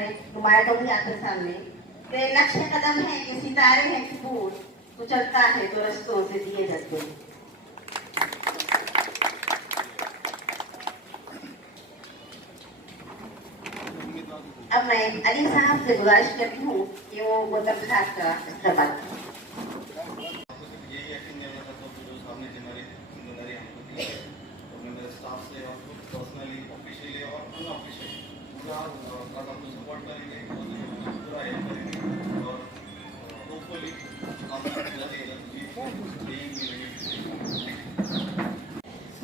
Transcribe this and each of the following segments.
मैं घुमाया करूंगी आपके सामने। ते नक्शे कदम है कि सितारे हैं कि फूल, तो चलता है तो रस्तों से दिए जलते हैं। अब मैं अली साहब से गुजारिश करती हूँ कि वो गौतम प्रसाद का इस्तेमाल करें।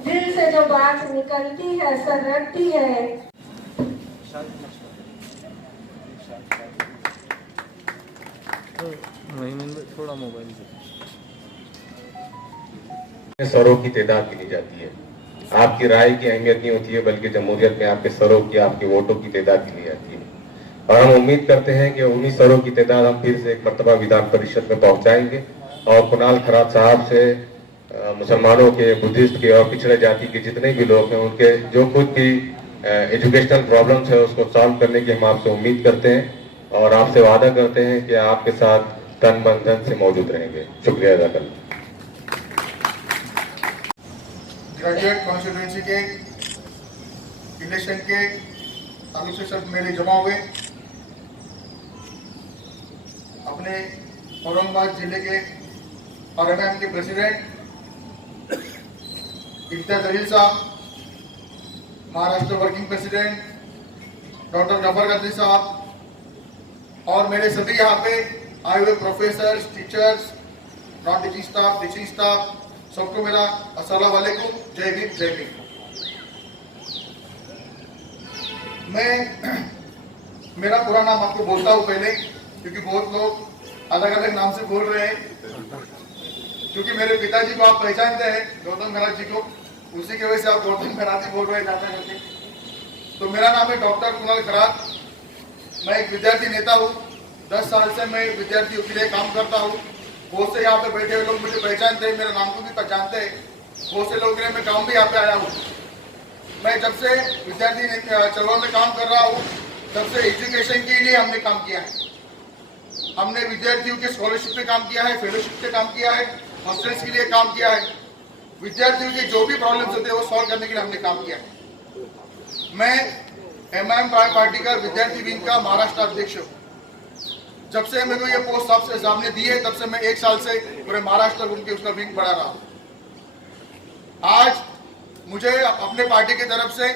दिल से जो बात निकलती है सरकती है। थोड़ा मोबाइल सरों की तादाद गिनी जाती है। आपकी राय की अहमियत नहीं होती है, बल्कि जमहूरियत में आपके सरों की, आपके वोटों की तादाद गिनी जाती है। और हम उम्मीद करते हैं कि उन्हीं सरों की तादाद हम फिर से एक मर्तबा विधान परिषद में पहुंचाएंगे और कुणाल खरात साहब से मुसलमानों के, बुद्धिस्ट के और पिछड़े जाति के जितने भी लोग हैं उनके जो खुद की एजुकेशनल प्रॉब्लम्स है उसको सॉल्व करने की हम आपसे उम्मीद करते हैं और आपसे वादा करते हैं कि आपके साथ तन मन धन से मौजूद रहेंगे। शुक्रिया अदा करना। ग्रेजुएट कॉन्स्टिट्यूंसी के इलेक्शन के ताल्लुक से सब मेरे जमा हुए। अपने औरंगाबाद जिले के RMM के प्रेसिडेंट इम्तियाज जलील साहब, Maharashtra working president doctor Gruffudd Qadri साहब और मेरे सभी यहाँ पे आए हुए professors, teachers, non teaching staff, teaching staff, सबको मेरा अस्सलाम वालेकुम, जय भीम, जय भीम। मैं मेरा पूरा नाम आपको बोलता हूँ पहले, क्योंकि बहुत लोग अलग अलग नाम से बोल रहे हैं। क्योंकि मेरे पिताजी को आप पहचानते हैं, गौतम खरात जी को, उसी की वजह से आप गौतम खरात ही बोल रहे हैं जाते करके। तो मेरा नाम है डॉक्टर कुणाल खरात। मैं एक विद्यार्थी नेता हूँ। 10 साल से मैं विद्यार्थियों के लिए काम करता हूँ। बहुत से यहाँ पे बैठे हुए लोग मुझे पहचानते हैं, मेरे नाम को भी पहचानते हैं। बहुत से लोग मैं काम भी यहाँ पे आया हूँ। मैं जब से विद्यार्थी चळवळ में काम कर रहा हूँ, तब से एजुकेशन के लिए हमने काम किया है। हमने विद्यार्थियों के स्कॉलरशिप पे काम किया है, फेलोशिप पे काम किया है, हॉस्टल्स के लिए काम किया है। विद्यार्थियों के जो भी प्रॉब्लम्स होते हैं वो सॉल्व करने के लिए हमने काम किया है। मैं MIM पार्टी का विद्यार्थी विंग का महाराष्ट्र अध्यक्ष हूँ। जब से मेरे को ये पोस्ट साहब ने दी है, तब से मैं 1 साल से पूरे महाराष्ट्र घूम के उसका विंग बढ़ा रहा हूँ। आज मुझे अपने पार्टी की तरफ से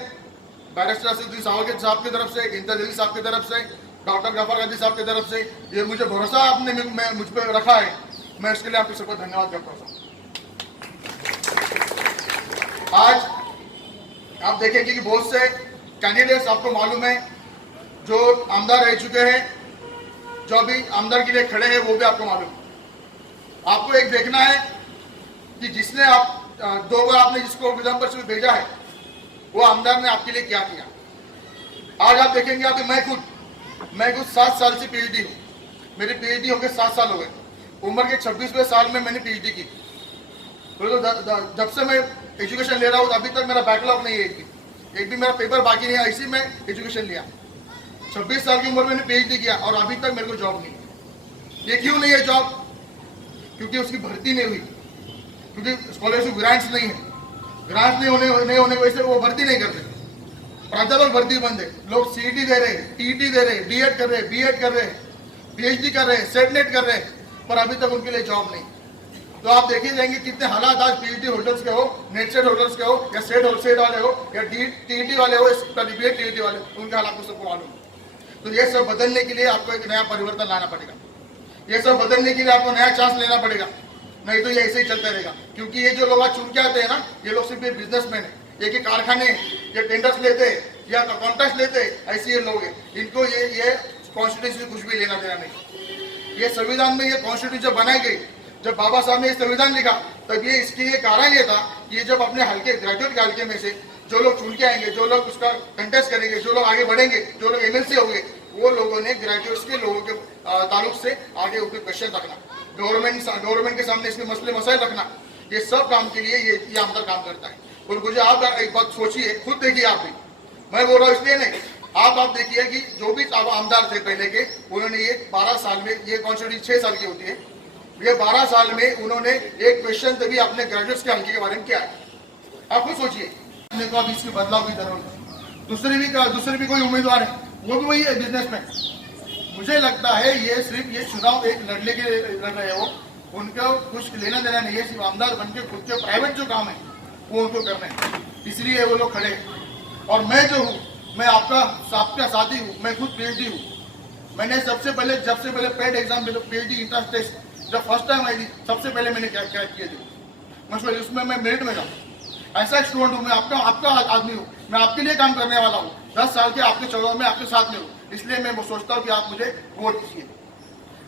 बैरिस्टर असदुद्दीन साहब की तरफ से, इम्तियाज जलील साहब की तरफ से, डॉक्टर गफर कादरी साहब की तरफ से ये मुझे भरोसा आपने मुझ पर रखा है, मैं उसके लिए आपको सबको धन्यवाद करता हूँ। आज आप देखेंगे कि बहुत से कैंडिडेट्स आपको मालूम है जो आमदार रह चुके हैं, जो अभी आमदार के लिए खड़े हैं, वो भी आपको मालूम। आपको एक देखना है कि जिसने आप 2 बार आपने जिसको विधान परिषद में भेजा है, वो आमदार ने आपके लिए क्या किया। आज आप देखेंगे अभी मैं खुद 7 साल से PhD हूँ। मेरी PhD होकर 7 साल हो गए। उम्र के 26वें साल में मैंने PhD की। तो जब से मैं एजुकेशन ले रहा हूँ अभी तक मेरा बैकलॉग नहीं है, एक भी मेरा पेपर बाकी नहीं है। ऐसे मैं एजुकेशन लिया। 26 साल की उम्र में मैंने PhD किया और अभी तक मेरे को जॉब नहीं है। ये क्यों नहीं है जॉब? क्योंकि उसकी भर्ती नहीं हुई, क्योंकि स्कॉलरशिप ग्रांट्स नहीं है। ग्रांट्स नहीं होने की वजह से वो भर्ती नहीं करते। प्राध्यापक भर्ती बंद है। लोग CET दे रहे हैं, TET दे रहे हैं, D.Ed कर रहे हैं, B.Ed कर रहे हैं, PhD कर रहे हैं, सेट नेट कर रहे हैं, पर अभी तक उनके लिए जॉब नहीं। तो आप देखिए जाएंगे कितने हालात आज PhD होल्डर्स के हो, नेट सेट होल्डर्स के हो, या सेट वाले हो, या TET वाले हो, TET वाले, उनके हालात को सबको मालूम है। तो ये सब बदलने के लिए आपको एक नया परिवर्तन लाना पड़ेगा। ये सब बदलने के लिए आपको नया चांस लेना पड़ेगा, नहीं तो ये ऐसे ही चलता रहेगा। क्योंकि ये जो लोग आज चुन के आते हैं ना, ये लोग सिर्फ बिजनेसमैन है, ये कारखाने, ये टेंडर्स लेते हैं या कॉन्ट्रैक्ट लेते हैं, ऐसे ये लोग हैं। इनको ये कॉन्स्टिट्यूशन से कुछ भी लेना देना नहीं। ये संविधान में ये कॉन्स्टिट्यूशन जब बनाई गई, जब बाबा साहब ने ये संविधान लिखा, तब ये इसके लिए कारण ये था कि ये जब अपने हल्के ग्रेजुएट के हल्के में से जो लोग चुन के आएंगे, जो लोग उसका कंटेस्ट करेंगे, जो लोग आगे बढ़ेंगे, जो लोग MLC होंगे, वो लोगों ने ग्रेजुएट्स के लोगों के ताल्लुक से आगे उनके क्वेश्चन रखना, गवर्नमेंट के सामने इसके मसले मसाइल रखना, ये सब काम के लिए ये आमदार काम करता है। और मुझे आप एक बात सोचिए, खुद देखिए आप भी, मैं बोल रहा हूँ इसलिए नहीं, आप देखिए कि जो भी आमदार थे पहले के, उन्होंने ये 12 साल में, ये कॉन्स्टिट्यूशन 6 साल की होती है, ये 12 साल में उन्होंने एक क्वेश्चन तभी अपने ग्रेजुएट्स के हल्के के बारे में किया है। आप खुद सोचिए, अपने को अब इसके बदलाव की जरूरत है। दूसरे भी कोई उम्मीदवार है, वो भी वही है बिजनेसमैन। मुझे लगता है ये सिर्फ ये चुनाव एक लड़ने के लड़ रहे हो, उनको कुछ लेना देना नहीं है, सिर्फ आमदार बन के खुद के प्राइवेट जो काम है वो उनको करना है, इसलिए वो लोग खड़े हैं। और मैं जो हूँ, मैं आपका साथी हूँ, मैं खुद पीएचडी हूँ। मैंने जब से पहले पेड एग्जाम में पीएचडी इंट्रेंस टेस्ट जब फर्स्ट टाइम आई थी, सबसे पहले मैंने क्या किए थे, मैं उसमें मैं मेरिट में जाऊँ। ऐसा स्टूडेंट हूँ मैं, आपका आदमी हूँ, मैं आपके लिए काम करने वाला हूँ। 10 साल के आपके 14 में आपके साथ में हूँ, इसलिए मैं वो सोचता हूँ कि आप मुझे वोट दीजिए।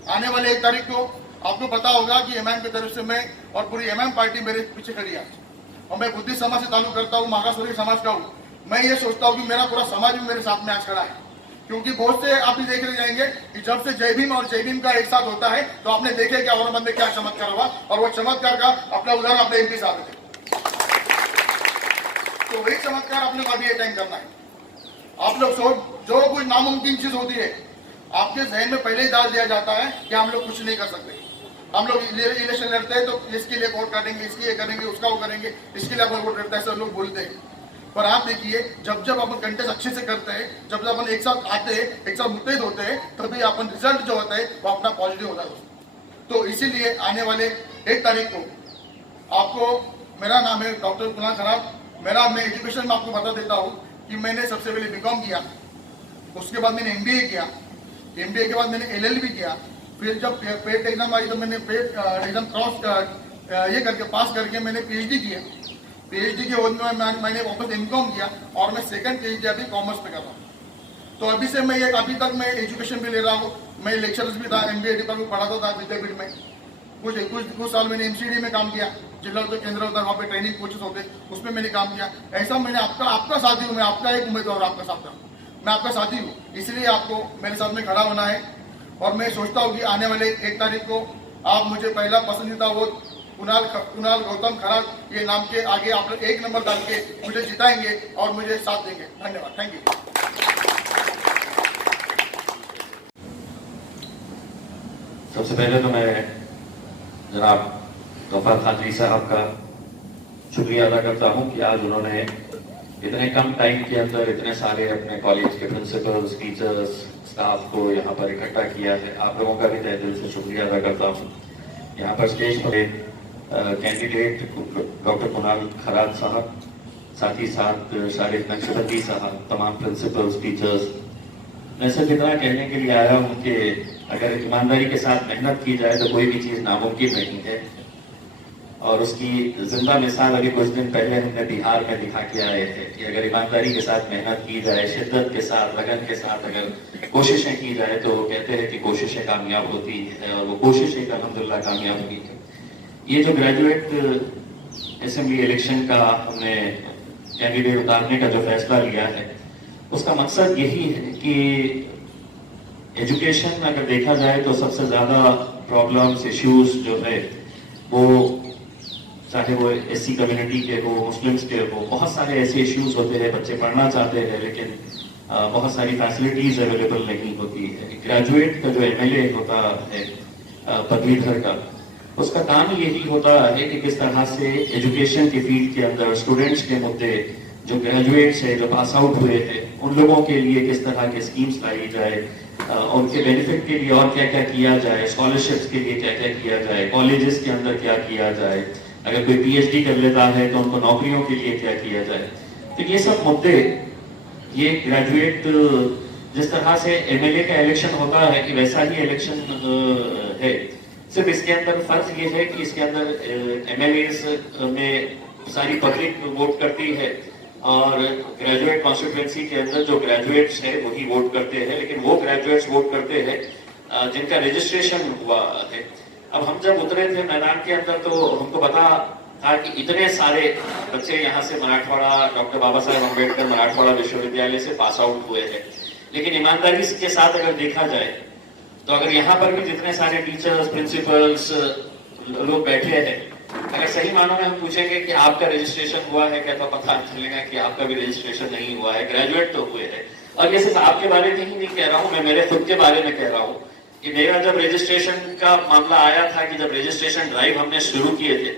आने वाले 1 तारीख को आपको पता होगा कि एमएम की तरफ से मैं और पूरी एमएम पार्टी मेरे पीछे खड़ी है, और मैं बुद्धिस्ट समाज से ताल्लुक करता हूँ, मागासवर्गीय समाज का हूँ। मैं ये सोचता हूँ कि मेरा पूरा समाज भी मेरे साथ में आज खड़ा है, क्योंकि बहुत से आप भी देख रहे जाएंगे कि जब से जय भीम और जय भीम का एक साथ होता है, तो आपने देखे कि औरंगाबाद में क्या चमत्कार हुआ, और वो चमत्कार का अपना उदाहरण अपने एमपी साहब थे। तो वही चमत्कार अपने को अभी ये टाइम करना है। आप लोग जो कुछ नामुमकिन चीज होती है, आपके जहन में पहले ही डाल दिया जाता है कि हम लोग कुछ नहीं कर सकते। हम लोग इलेक्शन लड़ते हैं तो इसके लिए वोट काटेंगे, इसके लिए करेंगे, उसका वो करेंगे, इसके लिए अपन वोट करते हैं, सब लोग बोलते हैं। पर आप देखिए, जब अपन कंटेस्ट अच्छे से करते हैं, जब अपन एक साथ आते हैं, एक साथ मुत्तैद होते हैं, तभी अपन रिजल्ट जो होता है वो अपना पॉजिटिव होता है। तो इसीलिए आने वाले 1 तारीख को आपको, मेरा नाम है डॉक्टर कुणाल खरात। मैं एजुकेशन में आपको बता देता हूँ कि मैंने सबसे पहले बीकॉम किया, उसके बाद मैंने एमबीए किया, एमबीए के बाद मैंने एलएलबी किया। फिर जब पेट एग्जाम आई तो मैंने पेट एग्जाम ये करके पास करके मैंने पीएचडी किया। पीएचडी के बाद मैंने वापस एमकॉम किया, और मैं सेकंड पीएचडी अभी कॉमर्स में कर रहा हूँ। तो अभी से मैं अभी तक मैं एजुकेशन भी ले रहा हूँ, मैं लेक्चरर्स भी था, एमबीए डिपार्टमेंट पढ़ाता था विद्यापीठ में। कुछ साल मैंने एमसीडी में काम किया, जिला तो केंद्र होता है, वहाँ पे ट्रेनिंग कोचेस होते, उसमें मैंने काम किया। ऐसा मैंने आपका साथी हूँ, मैं आपका एक उम्मीदवार, आपका साथ मैं आपका साथी हूँ, इसलिए आपको मेरे साथ में खड़ा होना है। और मैं सोचता हूँ कि आने वाले 1 तारीख को आप मुझे पहला पसंदीदा वोट कुणाल गौतम खरात ये नाम के आगे आप लोग 1 नंबर डाल के मुझे जिताएंगे और मुझे साथ देंगे। धन्यवाद, थैंक यू। सबसे पहले तो मैं जनाब गफार खान साहब का शुक्रिया अदा करता हूं कि आज उन्होंने इतने कम टाइम के अंदर इतने सारे अपने कॉलेज के प्रिंसिपल्स, टीचर्स, स्टाफ को यहाँ पर इकट्ठा किया है। आप लोगों का भी तहे दिल से शुक्रिया अदा करता हूँ। यहाँ पर स्टेज पर कैंडिडेट डॉक्टर कुणाल खरात साहब, साथ ही साथ शारिक नक्शबंदी साहब, तमाम प्रिंसिपल्स, टीचर्स, मैं सिर्फ इतना कहने के लिए आया हूँ कि अगर ईमानदारी के साथ मेहनत की जाए तो कोई भी चीज़ नामुमकिन नहीं है। और उसकी जिंदा मिसाल अभी कुछ दिन पहले हमने बिहार में दिखा के आए थे कि अगर ईमानदारी के साथ मेहनत की जाए, शिद्दत के साथ, लगन के साथ अगर कोशिशें की जाए, तो वो कहते हैं कि कोशिशें कामयाब होती है, और वो कोशिशें अल्हम्दुलिल्लाह कामयाब हुई है। ये जो ग्रेजुएट असेंबली इलेक्शन का हमने कैंडिडेट उतारने का जो फैसला लिया है, उसका मकसद यही है कि एजुकेशन अगर देखा जाए तो सबसे ज़्यादा प्रॉब्लम्स, इश्यूज जो है वो, चाहे वो एससी कम्युनिटी के हो, मुस्लिम्स के हो, बहुत सारे ऐसे इश्यूज होते हैं। बच्चे पढ़ना चाहते हैं लेकिन बहुत सारी फैसिलिटीज अवेलेबल नहीं होती है। ग्रेजुएट का जो एमएलए होता है पदवीधर का, उसका काम यही होता है कि किस तरह से एजुकेशन के फील्ड के अंदर स्टूडेंट्स के मुद्दे, जो ग्रेजुएट्स है, जो पास आउट हुए हैं, उन लोगों के लिए किस तरह के स्कीम्स लाई जाए, उनके बेनिफिट के लिए और क्या क्या किया जाए, स्कॉलरशिप्स के लिए क्या क्या किया जाए, कॉलेजेस के अंदर क्या किया जाए, अगर कोई पीएचडी कर लेता है तो उनको नौकरियों के लिए क्या किया जाए। तो ये सब मुद्दे, ये ग्रेजुएट, जिस तरह से एमएलए का इलेक्शन होता है कि वैसा ही इलेक्शन है, सिर्फ इसके अंदर फर्क ये है कि इसके अंदर एमएलए में सारी पब्लिक वोट करती है और ग्रेजुएट कॉन्स्टिट्यूएंसी के अंदर जो ग्रेजुएट्स है वही वोट करते हैं, लेकिन वो ग्रेजुएट्स वोट करते हैं जिनका रजिस्ट्रेशन हुआ है। अब हम जब उतरे थे मैदान के अंदर तो हमको पता था कि इतने सारे बच्चे यहाँ से मराठवाड़ा, डॉक्टर बाबा साहेब अम्बेडकर मराठवाड़ा विश्वविद्यालय से पास आउट हुए हैं, लेकिन ईमानदारी के साथ अगर देखा जाए तो अगर यहाँ पर भी जितने सारे टीचर्स, प्रिंसिपल्स लोग बैठे हैं, अगर सही मानों में हम पूछेंगे कि आपका रजिस्ट्रेशन हुआ है क्या, तो पता चलेगा कि आपका भी रजिस्ट्रेशन नहीं हुआ है। ग्रेजुएट तो हुए हैं, और ये सिर्फ आपके बारे में ही नहीं कह रहा हूँ, मैं मेरे खुद के बारे में कह रहा हूँ कि मेरा जब रजिस्ट्रेशन का मामला आया था कि जब रजिस्ट्रेशन ड्राइव हमने शुरू किए थे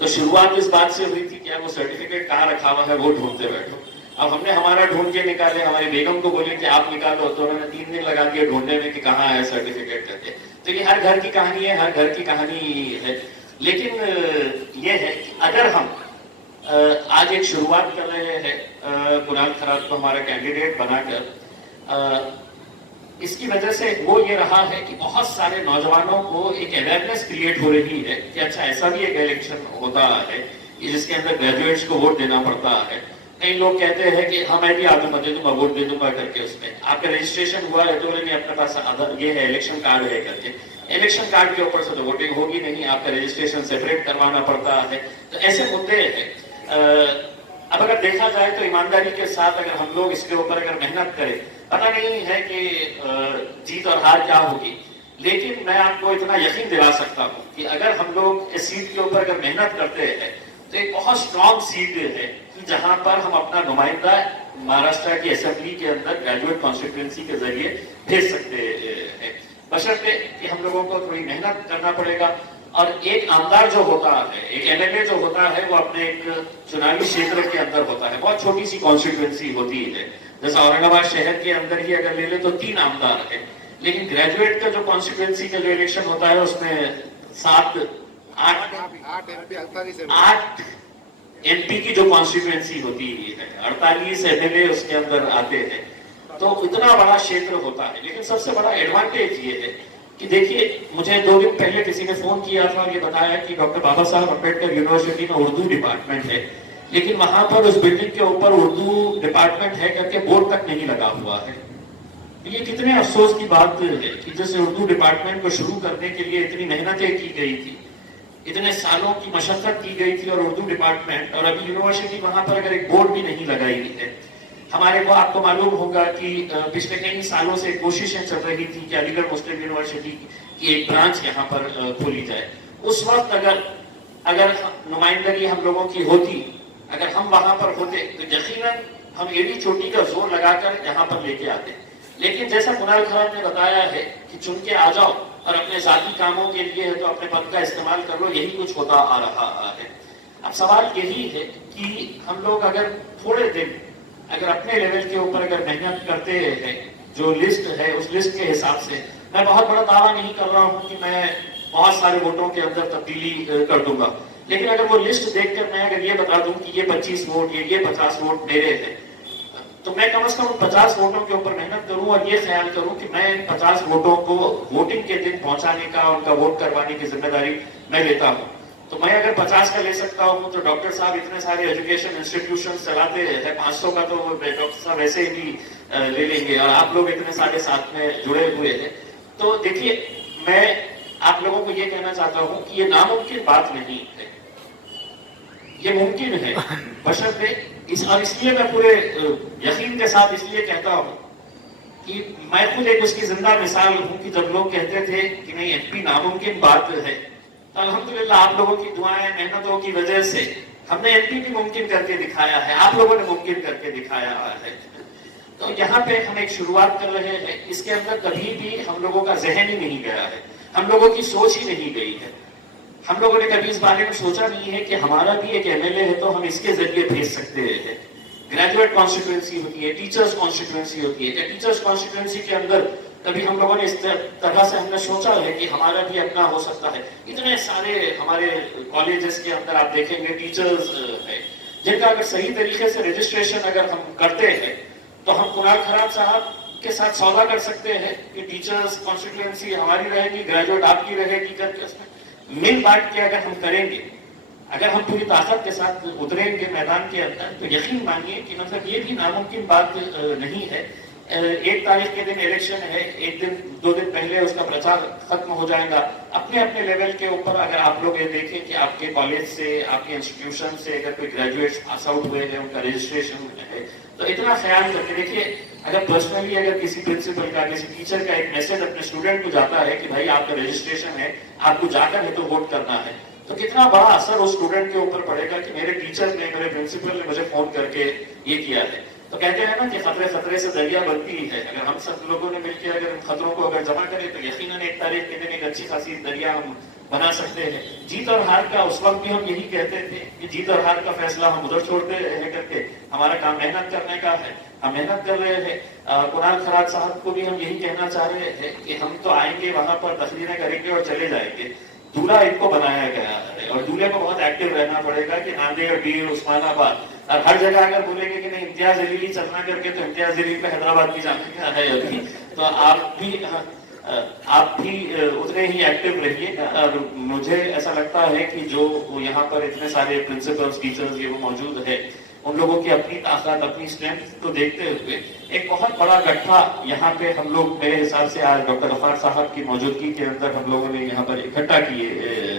तो शुरुआत इस बात से हुई थी कि वो सर्टिफिकेट कहाँ रखा हुआ है वो ढूंढते बैठो। अब हमने हमारा ढूंढ के निकाले, हमारी बेगम को बोले कि आप निकालो, तो उन्होंने 3 दिन लगा दिए ढूंढने में कि कहाँ है सर्टिफिकेट करके। तो ये हर घर की कहानी है, हर घर की कहानी है। लेकिन ये है कि अगर हम आज एक शुरुआत कर रहे हैं कुणाल खरात को हमारा कैंडिडेट बनाकर, इसकी वजह से वो ये रहा है कि बहुत सारे नौजवानों को एक अवेयरनेस क्रिएट हो रही है कि अच्छा ऐसा भी एक इलेक्शन होता है जिसके अंदर ग्रेजुएट्स को वोट देना पड़ता है। कई लोग कहते हैं कि हाँ मैं भी आ दूंगा, दे दूंगा, वोट दे दूंगा करके। उसमें आपका रजिस्ट्रेशन हुआ है तो नहीं, अपने पास ये है इलेक्शन कार्ड है करके, इलेक्शन कार्ड के ऊपर से तो वोटिंग होगी नहीं, आपका रजिस्ट्रेशन सेपरेट करवाना पड़ता है। तो ऐसे मुद्दे हैं। अब अगर देखा जाए तो ईमानदारी के साथ अगर हम लोग इसके ऊपर अगर मेहनत करें, पता नहीं है कि जीत और हार क्या होगी, लेकिन मैं आपको इतना यकीन दिला सकता हूं कि अगर हम लोग इस सीट के ऊपर अगर मेहनत करते हैं तो एक बहुत स्ट्रॉन्ग सीट है कि जहां पर हम अपना नुमाइंदा महाराष्ट्र की असेंबली के अंदर ग्रेजुएट कॉन्स्टिट्यूएंसी के जरिए भेज सकते हैं, बशर्ते कि हम लोगों को थोड़ी मेहनत करना पड़ेगा। और एक आमदार जो होता है, एक एमएलए जो होता है, वो अपने एक चुनावी क्षेत्र के अंदर होता है, बहुत छोटी सी कॉन्स्टिट्यूएंसी होती है। जैसा औरंगाबाद शहर के अंदर ही अगर ले ले तो 3 आमदार है, लेकिन ग्रेजुएट का जो कॉन्स्टिट्यूएंसी का जो इलेक्शन होता है उसमें 8 एमपी की जो कॉन्स्टिट्यूएंसी होती है, 48 एमएलए उसके अंदर आते हैं, तो इतना बड़ा क्षेत्र होता है। लेकिन सबसे बड़ा एडवांटेज ये है कि देखिए, मुझे 2 दिन पहले किसी ने फोन किया था और ये बताया कि डॉक्टर बाबा साहब अम्बेडकर यूनिवर्सिटी में उर्दू डिपार्टमेंट है, लेकिन वहां पर उस बिल्डिंग के ऊपर उर्दू डिपार्टमेंट है करके बोर्ड तक नहीं लगा हुआ है। ये कितने अफसोस की बात है कि जिस उर्दू डिपार्टमेंट को शुरू करने के लिए इतनी मेहनतें की गई थी, इतने सालों की मशक्कत की गई थी और उर्दू डिपार्टमेंट, और अभी यूनिवर्सिटी वहां पर अगर एक बोर्ड भी नहीं लगाई है। हमारे को आपको मालूम होगा कि पिछले कई सालों से कोशिशें चल रही थी कि अलीगढ़ मुस्लिम यूनिवर्सिटी की एक ब्रांच यहाँ पर खोली जाए। उस वक्त अगर नुमाइंदगी हम लोगों की होती, अगर हम वहां पर होते तो यकीनन हम एड़ी चोटी का जोर लगाकर यहाँ पर लेके आते। लेकिन जैसा कुणाल खरात ने बताया है कि चुन के आ जाओ और अपने जाती कामों के लिए है तो अपने पद का इस्तेमाल कर लो, यही कुछ होता आ रहा है। अब सवाल यही है कि हम लोग अगर थोड़े दिन अगर अपने लेवल के ऊपर अगर मेहनत करते हैं, जो लिस्ट है उस लिस्ट के हिसाब से, मैं बहुत बड़ा दावा नहीं कर रहा हूं कि मैं बहुत सारे वोटों के अंदर तब्दीली कर दूंगा, लेकिन अगर वो लिस्ट देखकर मैं अगर ये बता दूं कि ये 25 वोट ये 50 वोट मेरे हैं, तो मैं कम से कम 50 वोटों के ऊपर मेहनत करूं और ये ख्याल करूं कि मैं 50 वोटों को वोटिंग के दिन पहुंचाने का, उनका वोट करवाने की जिम्मेदारी मैं लेता हूं। तो मैं अगर 50 का ले सकता हूं तो डॉक्टर साहब इतने सारे एजुकेशन इंस्टीट्यूशन चलाते हैं, 500 का तो डॉक्टर साहब वैसे ही ले लेंगे, और आप लोग इतने सारे साथ में जुड़े हुए हैं। तो देखिए, मैं आप लोगों को ये कहना चाहता हूं कि ये नामुमकिन बात नहीं है, ये मुमकिन है, बशर्ते और इसलिए मैं पूरे यकीन के साथ इसलिए कहता हूं कि मैं खुद एक उसकी जिंदा मिसाल हूं कि जब लोग कहते थे कि नहीं एमपी नामुमकिन बात है, तो अल्हम्दुलिल्लाह आप लोगों की दुआएं मेहनतों की वजह से हमने एमपी भी मुमकिन करके दिखाया है, आप लोगों ने मुमकिन करके दिखाया है। तो यहाँ पे हम एक शुरुआत कर रहे हैं, इसके अंदर कभी भी हम लोगों का जहन ही नहीं गया है, हम लोगों की सोच ही नहीं गई है। हम लोगों ने कभी इस बारे में सोचा नहीं है कि हमारा भी एक एमएलए है तो हम इसके जरिए भेज सकते हैं। ग्रेजुएट कॉन्स्टिट्यूएंसी होती है, टीचर्स कॉन्स्टिट्यूएंसी होती है, टीचर्स कॉन्स्टिट्यूएंसी के अंदर कभी हम लोगों ने इस तरह से हमने सोचा है कि हमारा भी अपना हो सकता है। इतने सारे हमारे कॉलेजेस के अंदर आप देखेंगे टीचर्स है जिनका अगर सही तरीके से रजिस्ट्रेशन अगर हम करते हैं तो हम कुणाल खरात साहब के साथ सौदा कर सकते हैं कि टीचर्स कॉन्स्टिट्यूएंसी हमारी रहेगी, ग्रेजुएट आपकी रहेगी करके उसमें मिल बांट के अगर हम करेंगे, अगर हम पूरी ताकत के साथ उतरेंगे मैदान के अंदर, तो यकीन मानिए कि मतलब ये भी नामुमकिन बात नहीं है। 1 तारीख के दिन इलेक्शन है, 1 दिन 2 दिन पहले उसका प्रचार खत्म हो जाएगा। अपने अपने लेवल के ऊपर अगर आप लोग ये देखें कि आपके कॉलेज से, आपके इंस्टीट्यूशन से अगर कोई ग्रेजुएट्स पास आउट हुए हैं, उनका रजिस्ट्रेशन है, तो इतना ख्याल करके देखिए, अगर पर्सनली अगर किसी प्रिंसिपल का, किसी टीचर का एक मैसेज अपने स्टूडेंट को जाता है कि भाई आपका रजिस्ट्रेशन है, आपको जाकर है तो वोट करना है, तो कितना बड़ा असर उस स्टूडेंट के ऊपर पड़ेगा कि मेरे टीचर ने, मेरे प्रिंसिपल ने मुझे फोन करके ये किया है। तो कहते हैं ना कि खतरे खतरे से दरिया बनती है। अगर हम सब लोगों ने मिलकर अगर इन खतरों को अगर जमा करें तो यकीनन एक तारीख के दिन एक अच्छी खासी दरिया हम बना सकते हैं। जीत और हार का उस वक्त भी हम यही कहते थे कि जीत और हार का फैसला हम उधर छोड़ते हैं करके, हमारा काम मेहनत करने का है, हम मेहनत कर रहे हैं। कुरान खराज साहब को भी हम यही कहना चाह रहे हैं कि हम तो आएंगे वहां पर तकरीरें करेंगे और चले जाएंगे। दूल्हा इनको बनाया गया है और दूल्हे को बहुत एक्टिव रहना पड़ेगा कि नांदेड़, बीड़, उस्मानाबाद और हर जगह अगर बोलेंगे कि नहीं इम्तियाज जलील ही चलना करके, तो इम्तियाज जलील पे हैदराबाद भी जाने का है अभी। तो आप भी उतने ही एक्टिव रहिएगा। और मुझे ऐसा लगता है कि जो यहाँ पर इतने सारे प्रिंसिपल्स, टीचर्स ये वो मौजूद है, उन लोगों की अपनी ताकत, अपनी स्ट्रेंथ को देखते हुए एक बहुत बड़ा गठा यहाँ पे हम लोग, मेरे हिसाब से आज डॉक्टर गफ्फार साहब की मौजूदगी के अंदर हम लोगों ने यहाँ पर इकट्ठा किए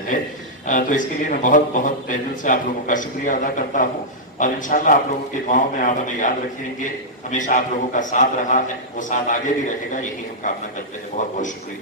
हैं। तो इसके लिए मैं बहुत बहुत तहे दिल से आप लोगों का शुक्रिया अदा करता हूँ। और इंशाल्लाह आप लोगों के दुआओं में आप हमें याद रखेंगे। हमेशा आप लोगों का साथ रहा है, वो साथ आगे भी रहेगा, यही हम कामना करते हैं। बहुत बहुत शुक्रिया।